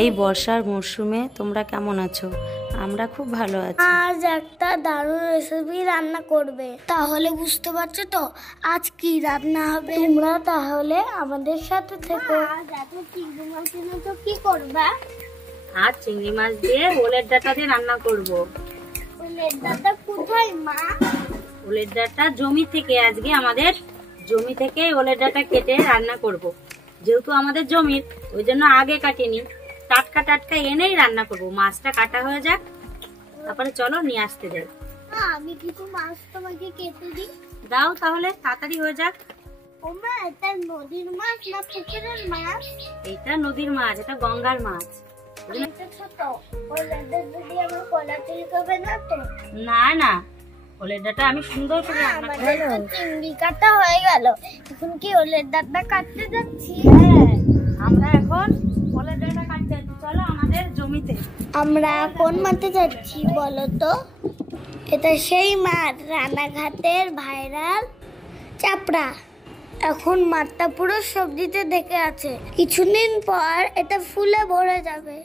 এই বর্ষার মরশুমে তোমরা কেমন আছো? আমরা খুব ভালো আছি। আজ একটা দারুণ রেসিপি রান্না করবে, তাহলে বুঝতে পারছো তো আজ কি রান্না হবে। তোমরা তাহলে আমাদের সাথে থেকো। আজ এত চিংড়ি মাছ এনেছো, কি করবা? আজ চিংড়ি মাছ দিয়ে ওলের ডাঁটা দিয়ে রান্না করব। ওলের ডাঁটা কোথায় মা? ওলের ডাঁটা জমি থেকে, আজকে আমাদের জমি থেকে ওলের ডাঁটা কেটে রান্না করব। যেহেতু আমাদের জমির, ওই জন্য আগে কাটিনি, টাটকা টাটকা এনেই রান্না করব। মাছটা কাটা হয়ে যাক, তারপরে চলো নিয়ে আসতে যাই। আমি কিছু মাছ তোমাকে কেটে দিই। দাও তাহলে, তাড়াতাড়ি হয়ে যাক। ও মা, এটা নদীর মাছ না পুকুরের মাছ? এইটা নদীর মাছ, এটা গঙ্গার মাছ। এটা ছোট, ওলের ডাঁটা দিয়ে আমার কলা চুলকাবে না তো? না না, ওলের ডাঁটা আমি সুন্দর করে রান্না করব। চিংড়ি কাটা হয়ে গেল, এখন কি ওলের ডাঁটা কাটতে যাচ্ছি? হ্যাঁ, আমরা এখন ওলের ডাঁটা কাটতে যাচ্ছি। চলো আমাদের জমিতে। আমরা কোন মাঠে যাচ্ছি বলো তো? এটা সেই মাঠ, রানাঘাটের ভাইরাল চাপড়া। এখন মাঠটা পুরো সবজিতে ঢেকে আছে, কিছুদিন পর এটা ফুলে ভরে যাবে,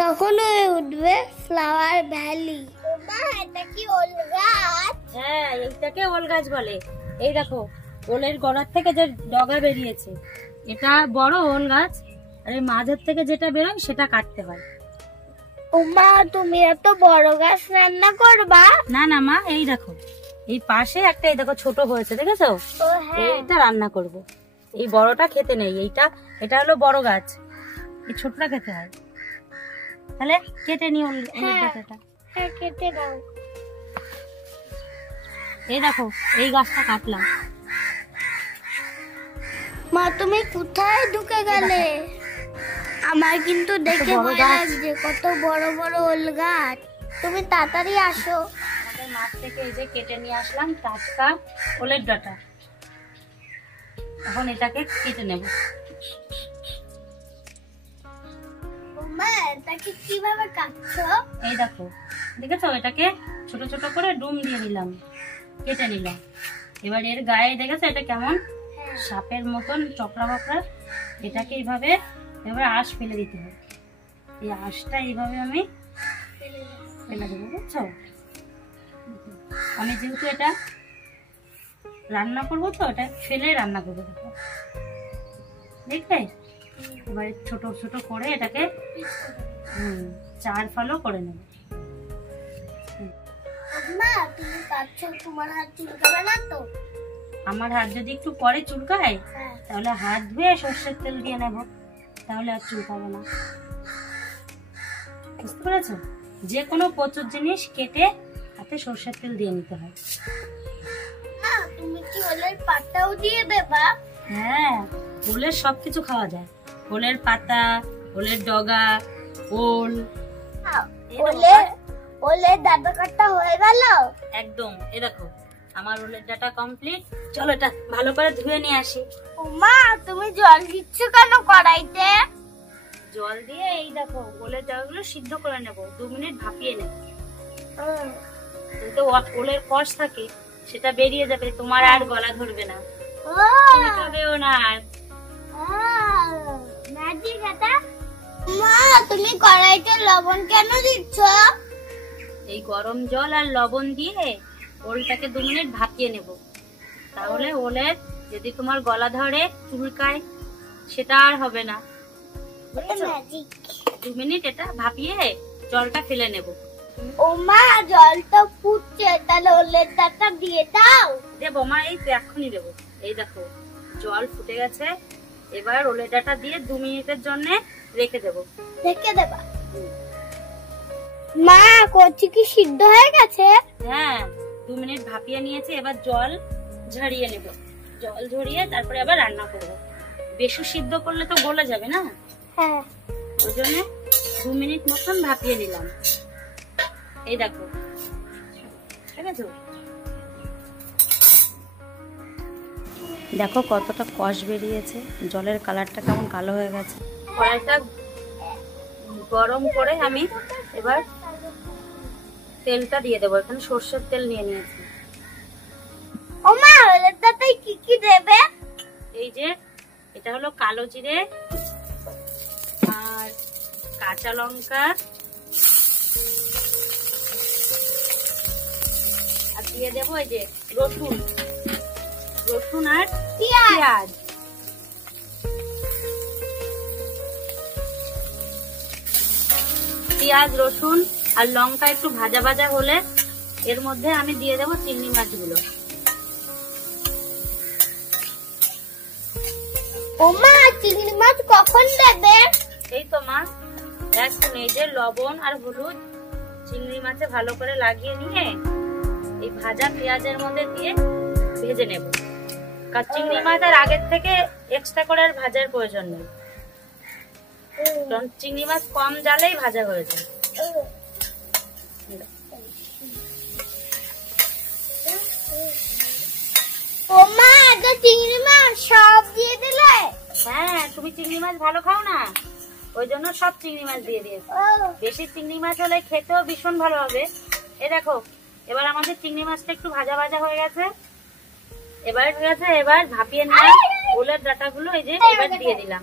তখন হয়ে উঠবে ফ্লাওয়ার ভ্যালি। এটা কি ওল গাছ? হ্যাঁ, এইটাকে ওল গাছ বলে। এই দেখো, ওলের গোড়ার থেকে যে ডগা বেরিয়েছে, এটা বড় ওল গাছ। আর এই মাঝের থেকে যেটা বেরোয় সেটা কাটতে হয়। ওমা, তুমি এত বড় গাছ রান্না করবা? না না মা, এই দেখো, এই পাশে একটা, এই দেখো ছোট হয়েছে, দেখেছো? ও হ্যাঁ, এইটা রান্না করব। এই বড়টা খেতে নেই, এটা হলো বড় গাছ, এই ছোটটা খেতে হয়। তাহলে কেটে নিও ওলের ডাঁটাটা। হ্যাঁ কেটে দাও। এই দেখো, এই গাছটা কাটলাম। মা, তুমি কোথায় ঢুকে গেলে? আমার কিন্তু দেখে বড় ভয় গাছ। লাগছে, কত বড় বড় ওল গাছ। তুমি তাড়াতাড়ি আসো। আমাদের মাঠ থেকে এই যে কেটে নিয়ে আসলাম টাটকা ওলের ডাঁটা। এখন এটাকে কেটে নেব। মা, এটাকে কিভাবে কাটছো? এই দেখো, দেখেছো? এটাকে ছোট ছোট করে ডুম দিয়ে নিলাম, কেটে নিলাম। এবার এর গায়ে দেখেছো এটা কেমন সাপের মতন চকরা বকরা, এটাকে এইভাবে এবার আঁশ ফেলে দিতে হবে। এই আঁশটা এইভাবে আমি ফেলে দেবো, বুঝছো? আমি যেহেতু এটা রান্না করবো, তো এটা ফেলে রান্না করবো। দেখো, দেখলে? এবার ছোট ছোট করে এটাকে 4 ফালও করে নেব। মা, তুমি কাটছো, তোমার হাত চুলকাবে না তো? আমার হাত যদি একটু পরে চুলকায়, হ্যাঁ। তাহলে হাত ধুয়ে সর্ষের তেল দিয়ে নেব, তাহলে আর চুলকাবে না। বুঝতে পেরেছো? যে কোনো প্রচুর জিনিস কেটে হাতে সর্ষের তেল দিয়ে নিতে হয়। মা, তুমি কি ওলের পাতাও দিয়ে দেবা? হ্যাঁ, ওলের সবকিছু খাওয়া যায়। ওলের পাতা, ওলের ডগা, ওল। ওলের ডাঁটা কাটা হয়ে গেল একদম। এ দেখো, আমার ওলের ডাঁটা কমপ্লিট। চলো এটা ভালো করে ধুয়ে নিয়ে আসি। মা, তুমি জল দিচ্ছ কেন কড়াইতে? জল দিয়ে এই দেখো ওলের ডাঁটাগুলো সিদ্ধ করে নেব, 2 মিনিট ভাপিয়ে নেব। তো ওলের কষ থাকে, সেটা বেরিয়ে যাবে, তোমার আর গলা ধরবে না, চুলকাবেও না আর। ম্যাজিক এটা। মা, তুমি কড়াইতে লবণ কেন দিচ্ছ? এই গরম জল আর লবণ দিয়ে ওলটাকে 2 মিনিট ভাপিয়ে নেব, তাহলে ওলের যদি তোমার গলা ধরে, চুলকায়, সেটা আর হবে না। 2 মিনিট এটা ভাপিয়ে জলটা ফেলে নেব। ও মা, জলটা ফুটছে, তাহলে ওলের ডাঁটা দিয়ে দাও। দেবো মা, এই তো এক্ষুনি দেবো। এই দেখো জল ফুটে গেছে, এবার ওলের ডাঁটা দিয়ে 2 মিনিটের জন্য রেখে দেবো। রেখে দেবা? মা, কচি কি সিদ্ধ হয়ে গেছে? হ্যাঁ, 2 মিনিট ভাপিয়ে নিয়েছে, এবার জল ঝরিয়ে নেব। জল ঝরিয়ে তারপরে আবার রান্না করব। বেশি সিদ্ধ করলে তো গলে যাবে না, হ্যাঁ, ওই জন্য 2 মিনিট মতন ভাপিয়ে নিলাম। এই দেখো, ঠিক আছে? দেখো কতটা কষ বেরিয়েছে, জলের কালারটা কেমন কালো হয়ে গেছে। কড়াইটা গরম করে আমি এবার তেলটা দিয়ে দেবো। এখানে সর্ষের তেল নিয়ে নিয়েছি। ও মা, ওলের ডাঁটায় কি কি দেবে? এই যে এটা হলো কালো জিরে আর কাঁচা লঙ্কা আর দিয়ে দেবো এই যে রসুন, রসুন আর পেঁয়াজ। পেঁয়াজ রসুন আর লঙ্কা একটু ভাজা ভাজা হলে এর মধ্যে আমি দিয়ে দেবো চিংড়ি মাছগুলো। ও মা, চিংড়ি মাছ কখন দেবে? এই তো মা, এখন এই যে লবণ আর হলুদ চিংড়ি মাছে ভালো করে লাগিয়ে নিয়ে এই ভাজা পেঁয়াজের মধ্যে দিয়ে ভেজে নেব। কারণ চিংড়ি মাছ আর আগের থেকে এক্সট্রা করে আর ভাজার প্রয়োজন নেই, কারণ চিংড়ি মাছ কম জালেই ভাজা হয়ে যায়। ও মা, এত চিংড়ি মাছ সব দিয়ে দিলে? হ্যাঁ, তুমি চিংড়ি মাছ ভালো খাও না, ওই জন্য সব চিংড়ি মাছ দিয়ে দিয়েছি। বেশি চিংড়ি মাছ হলে খেতেও ভীষণ ভালো হবে। এ দেখো, এবার আমাদের চিংড়ি মাছটা একটু ভাজা ভাজা হয়ে গেছে। এবার ভাপিয়ে নিয়ে ওলের ডাঁটাগুলো এই যে এবার দিয়ে দিলাম।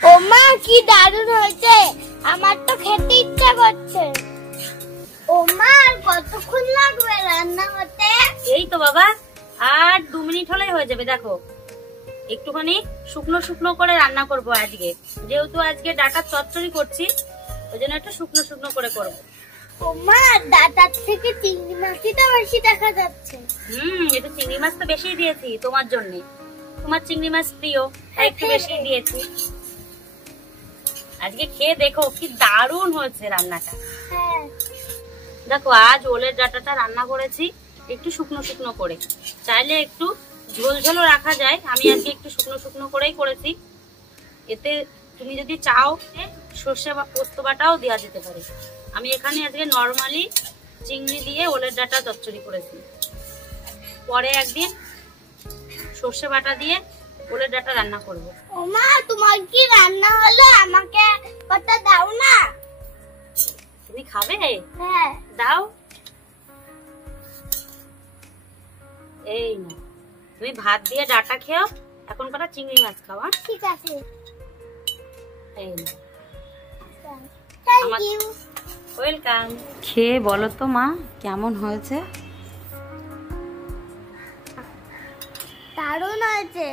ও মা, কি দারুণ হয়েছে, আমার তো খেতে ইচ্ছা করছে। ও মা, আর কতক্ষণ লাগবে রান্না হতে? এই তো বাবা, আর 2 মিনিট হলেই হয়ে যাবে। দেখো, একটুখানি শুকনো শুকনো করে রান্না করব আজকে, যেহেতু আজকে ডাঁটার চচ্চড়ি করছি, ওই জন্য একটু শুকনো শুকনো করে করব। ও মা, ডাঁটার থেকে চিংড়ি মাছই তো বেশি দেখা যাচ্ছে। একটু চিংড়ি মাছ তো বেশি দিয়েছি তোমার জন্য, তোমার চিংড়ি মাছ প্রিয়, তাই একটু বেশি দিয়েছি। আজকে খেয়ে দেখো কি দারুণ হয়েছে রান্নাটা। হ্যাঁ, দেখো, আজ ওলের ডাঁটাটা রান্না করেছি একটু শুকনো শুকনো করে, চাইলে একটু ঝোল ঝোলও রাখা যায়। আমি আজকে একটু শুকনো শুকনো করেই করেছি। এতে তুমি যদি চাও সর্ষে বা পোস্ত বাটাও দেওয়া যেতে পারে। আমি এখানে আজকে নর্মালি চিংড়ি দিয়ে ওলের ডাঁটা চচ্চড়ি করেছি। পরে একদিন সর্ষে বাটা দিয়ে ওলের ডাঁটা রান্না করব। ও মা, তোমার কি রান্না হলো? আমাকে কটা দাও না। তুমি খাবে? হ্যাঁ, দাও। এই না, তুমি ভাত দিয়ে ডাঁটা খেও, এখন কটা চিংড়ি মাছ খাওয়া। ঠিক আছে। এই না, থ্যাংক ইউ। ওয়েলকাম। খেয়ে বলো তো মা, কেমন হয়েছে? দারুণ হয়েছে।